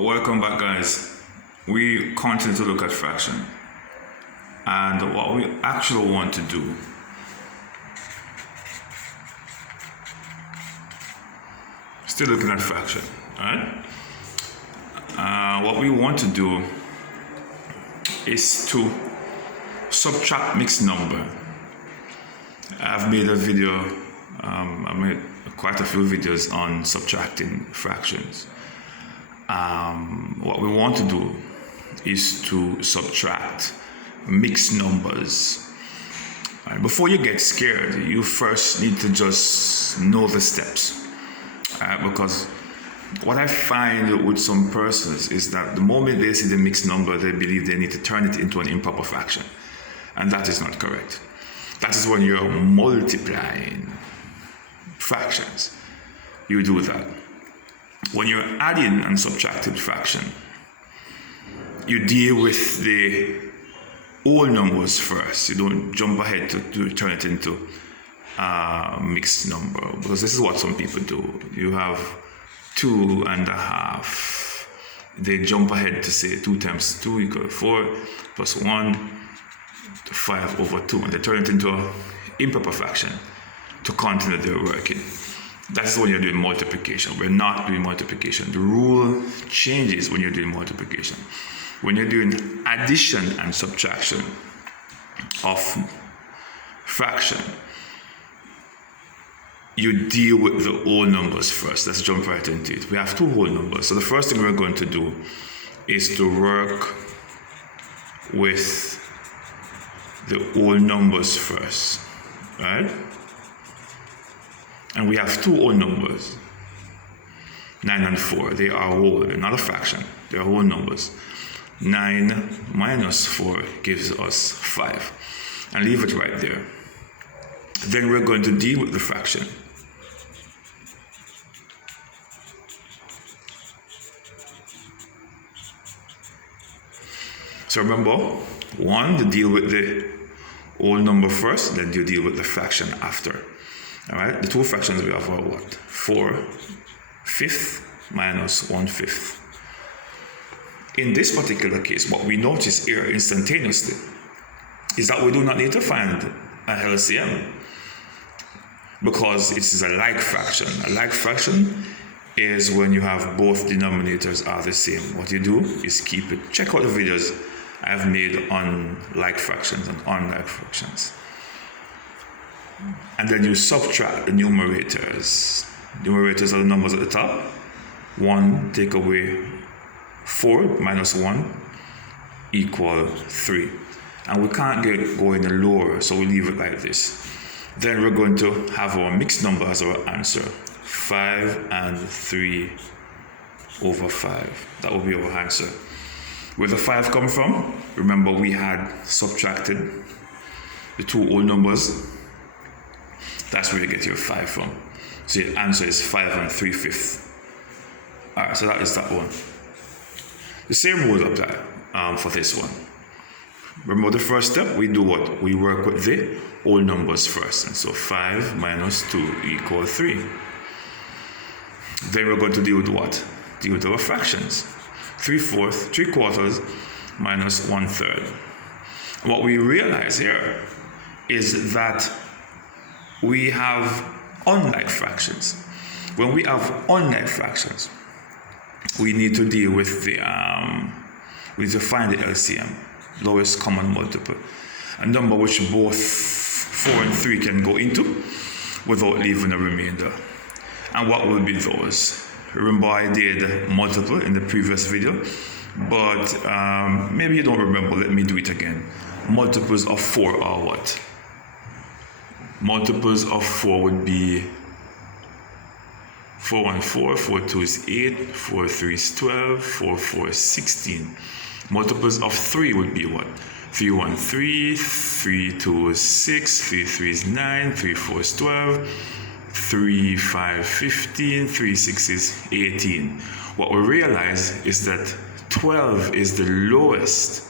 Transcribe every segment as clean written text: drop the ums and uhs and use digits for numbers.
Welcome back, guys. We continue to look at fraction, and what we actually want to do still looking at fraction, right? What we want to do is to subtract mixed number. I've made a video, I made quite a few videos on subtracting fractions. What we want to do is to subtract mixed numbers. Right, before you get scared, you first need to just know the steps. Because what I find with some persons is that the moment they see the mixed number, they believe they need to turn it into an improper fraction. And that is not correct. That is when you're multiplying fractions. You do that. When you're adding and subtracting fraction, you deal with the whole numbers first. You don't jump ahead to turn it into a mixed number, because this is what some people do. You have 2.5. They jump ahead to say 2 times 2 equals 4 plus 1 to 5 over 2, and they turn it into an improper fraction to continue their working. That's when you're doing multiplication. We're not doing multiplication. The rule changes when you're doing multiplication. When you're doing addition and subtraction of fraction, you deal with the whole numbers first. Let's jump right into it. We have two whole numbers. So the first thing we're going to do is to work with the whole numbers first, right? And we have two whole numbers, 9 and 4. They are whole, they're not a fraction, they're whole numbers. 9 minus 4 gives us 5. And leave it right there. Then we're going to deal with the fraction. So remember, 1, to deal with the whole number first, then you deal with the fraction after. All right, the two fractions we have are what? 4/5 minus 1/5. In this particular case, what we notice here instantaneously is that we do not need to find an LCM, because it is a like fraction. A like fraction is when you have both denominators are the same. What you do is keep it. Check out the videos I've made on like fractions and unlike fractions. And then you subtract the numerators. Numerators are the numbers at the top. 1 take away 4 minus 1 equal 3. And we can't go any lower, so we leave it like this. Then we're going to have our mixed number as our answer. 5 and 3 over 5. That will be our answer. Where the 5 come from? Remember, we had subtracted the two whole numbers. That's where you get your 5 from. So your answer is 5 and 3/5. All right, so that is that one. The same rules apply for this one. Remember the first step, we do what? We work with the whole numbers first. And so 5 minus 2 equals 3. Then we're going to deal with what? Deal with our fractions. 3/4 minus 1/3. What we realize here is that we have unlike fractions. When we have unlike fractions, we need to deal with the, we need to find the LCM, lowest common multiple, a number which both 4 and 3 can go into without leaving a remainder. And what will be those? Remember, I did multiple in the previous video, but maybe you don't remember, let me do it again. Multiples of 4 are what? Multiples of 4 would be 4 1 4, 4 2 is 8, 4 3 is 12, 4 4 is 16. Multiples of 3 would be what? 3 1 3, 3 2 is 6, 3 3 is 9, 3 4 is 12, 3 5 15, 3 6 is 18. What we realize is that 12 is the lowest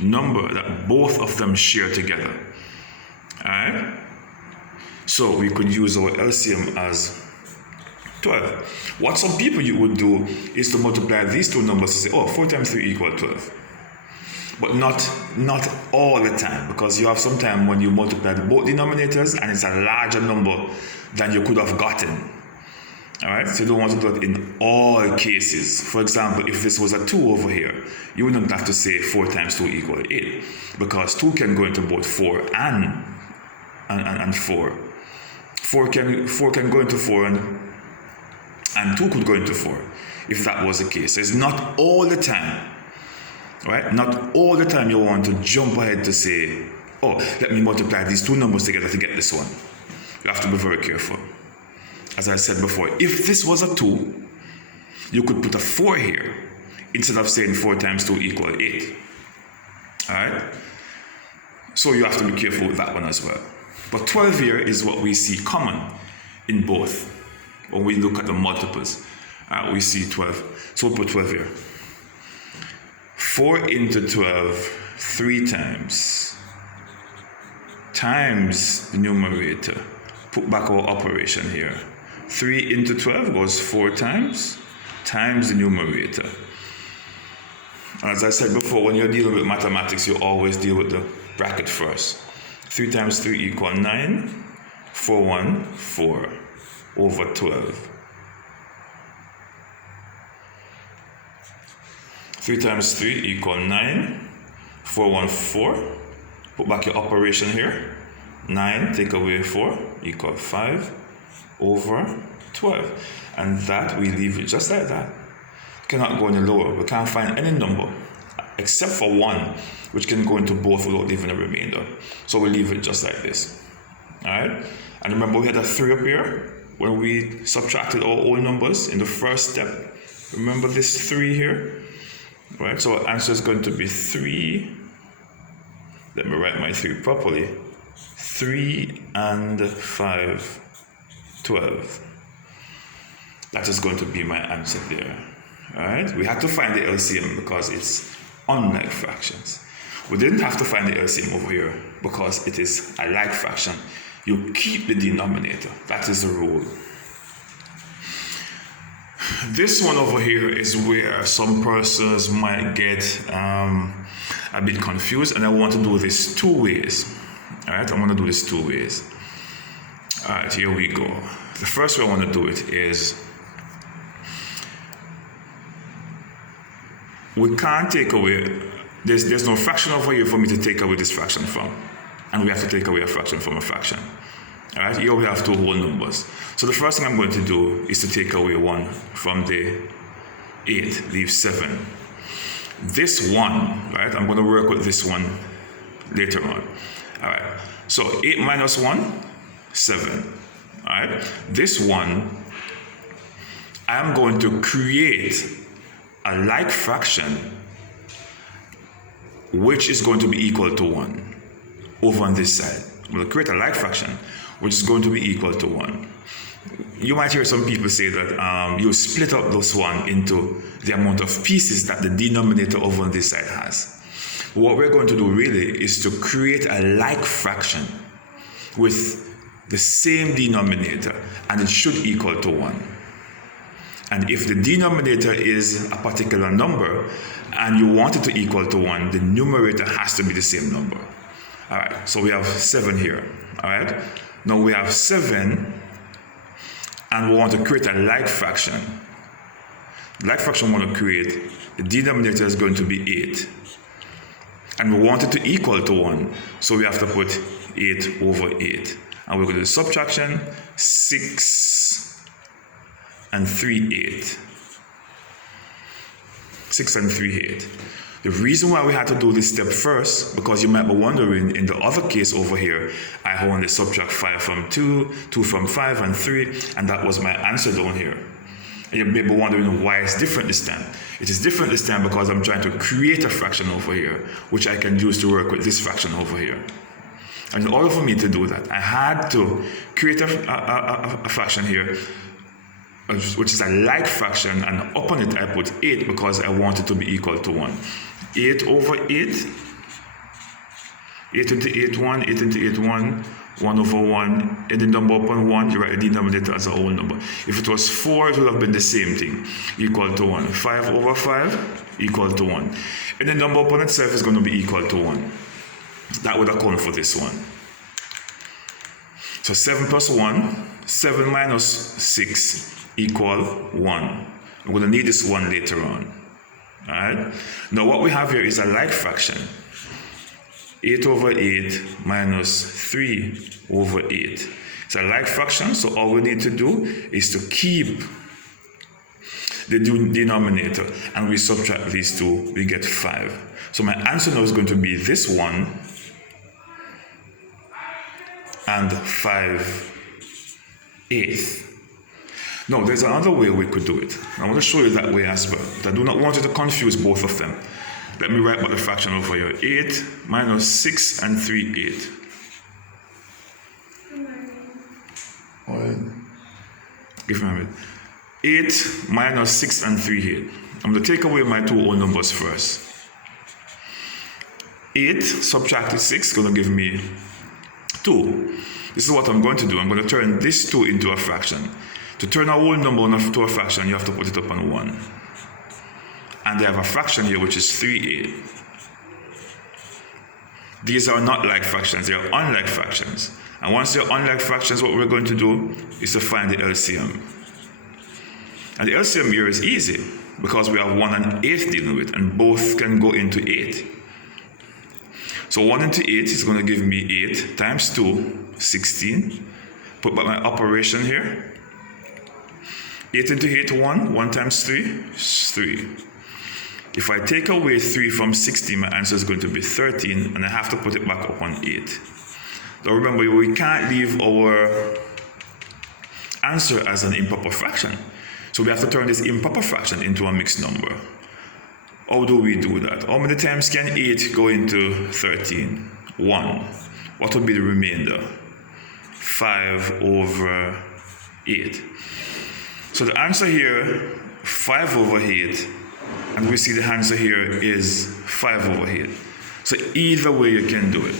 number that both of them share together. Alright? So we could use our LCM as 12. What some people you would do is to multiply these two numbers to say, oh, 4 times 3 equal 12. But not all the time, because you have some time when you multiply both denominators and it's a larger number than you could have gotten. Alright, so you don't want to do it in all cases. For example, if this was a 2 over here, you wouldn't have to say 4 times 2 equal 8, because 2 can go into both 4 and 4. 4 can go into 4 and 2 could go into 4, if that was the case. So it's not all the time. Right? Not all the time you want to jump ahead to say, oh, let me multiply these two numbers together to get this one. You have to be very careful. As I said before, if this was a 2, you could put a 4 here instead of saying 4 times 2 equal 8. Alright? So you have to be careful with that one as well. But 12 here is what we see common in both. When we look at the multiples, we see 12. So we'll put 12 here. 4 into 12 3 times the numerator. Put back our operation here. 3 into 12 goes 4 times the numerator. As I said before, when you're dealing with mathematics, you always deal with the bracket first. 3 times 3 equal 9. 4 1 4 over 12. 3 times 3 equal 9. 4 1 4. Put back your operation here. 9 take away 4 equal 5 over 12. And that we leave it just like that. Cannot go any lower. We can't find any number except for 1, which can go into both without leaving a remainder. So we leave it just like this. Alright? And remember, we had a 3 up here when we subtracted all whole numbers in the first step. Remember this 3 here? Right, so our answer is going to be 3. Let me write my 3 properly. 3 and 5, 12. That is going to be my answer there. Alright, we had to find the LCM because it's unlike fractions. We didn't have to find the LCM over here because it is a like fraction. You keep the denominator. That is the rule. This one over here is where some persons might get a bit confused, and I want to do this 2 ways. Alright, I want to do this 2 ways. Alright, here we go. The first way I want to do it is, we can't take away, there's no fraction over here for me to take away this fraction from, and we have to take away a fraction from a fraction. Alright, here we have 2 whole numbers. So the first thing I'm going to do is to take away 1 from the 8, leave 7. This 1, right, I'm going to work with this one later on. Alright, so 8 minus 1, 7. Alright, this 1, I'm going to create a like fraction which is going to be equal to 1 over on this side. I'm going to create a like fraction which is going to be equal to 1. You might hear some people say that you split up this 1 into the amount of pieces that the denominator over on this side has. What we're going to do really is to create a like fraction with the same denominator, and it should equal to 1. And if the denominator is a particular number and you want it to equal to 1, the numerator has to be the same number. Alright, so we have 7 here. Alright, now we have 7 and we want to create a like fraction. The like fraction we want to create, the denominator is going to be 8. And we want it to equal to 1, so we have to put 8 over 8. And we're going to do subtraction, 6 and 3, 8. 6 and 3, 8. The reason why we had to do this step first, because you might be wondering, in the other case over here, I only subtract 5 from 2, 2 from 5, and 3, and that was my answer down here. And you may be wondering why it's different this time. It is different this time because I'm trying to create a fraction over here, which I can use to work with this fraction over here. And in order for me to do that, I had to create a fraction here, which is a like fraction, and upon it I put 8 because I want it to be equal to 1. 8 over 8, 8 into 8, 1, 8 into 8, 1, 1 over 1, and the number upon 1, you write the denominator as a whole number. If it was 4, it would have been the same thing, equal to 1. 5 over 5, equal to 1. And the number upon itself is going to be equal to 1. That would account for this one. So 7 plus 1, 7 minus 6 equal 1. We're going to need this 1 later on. Alright? Now what we have here is a like fraction. 8 over 8 minus 3 over 8. It's a like fraction, so all we need to do is to keep the denominator, and we subtract these two, we get 5. So my answer now is going to be this one and 5/8. Now, there's another way we could do it. I want to show you that way as well. But I do not want you to confuse both of them. Let me write about the fraction over here. 8 minus 6 and 3/8. Give me a minute. 8 minus 6 and 3/8. I'm going to take away my two whole numbers first. 8 subtracted 6 is going to give me 2. This is what I'm going to do. I'm going to turn this 2 into a fraction. To turn a whole number to a fraction, you have to put it up on 1. And they have a fraction here, which is 3/8. These are not like fractions, they are unlike fractions. And once they're unlike fractions, what we're going to do is to find the LCM. And the LCM here is easy, because we have 1 and 8 dealing with, and both can go into 8. So 1 into 8 is going to give me 8 times 2, 16. Put back my operation here. 8 into 8, 1 times 3 is 3. If I take away 3 from 16, my answer is going to be 13, and I have to put it back up on 8. Now remember, we can't leave our answer as an improper fraction. So we have to turn this improper fraction into a mixed number. How do we do that? How many times can 8 go into 13? 1. What would be the remainder? 5 over 8. So the answer here, 5 over 8, and we see the answer here is 5 over 8. So either way you can do it.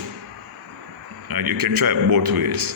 Right? You can try it both ways.